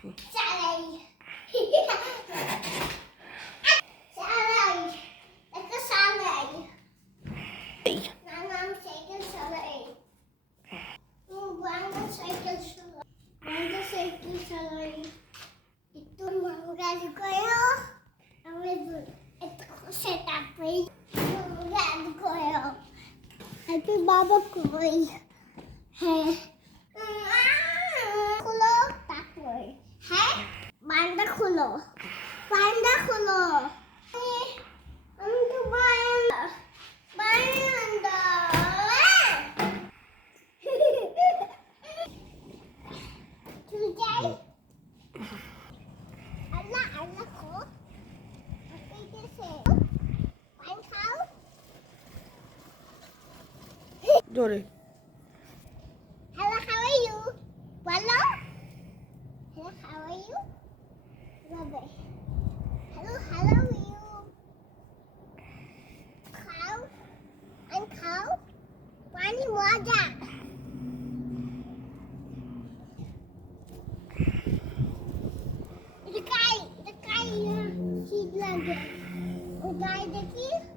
চালাই চালাই একটা চালাই নাম সাইকেল চালাই বাংলা সাইকেল চালাই বাংলা সাইকেল চালাই একটু গাড়ি করো আমি একটু সেটা করি গাড়ি করো একটু বাবা কই হ্যাঁ খুলো তারপর হ্যাঁ বান্দা খুলো বান্দা খুলো আমি তো বান্দা বান্দা তুই যাই আল্লাহ আল্লাহ কো আপনি কেসে পান খাও জোরে Hello, how are you? Hello? Hello, how are you? Bye. Hello, how are you? Cow? I'm cow? Pani moja. The guy, he's like the guy that he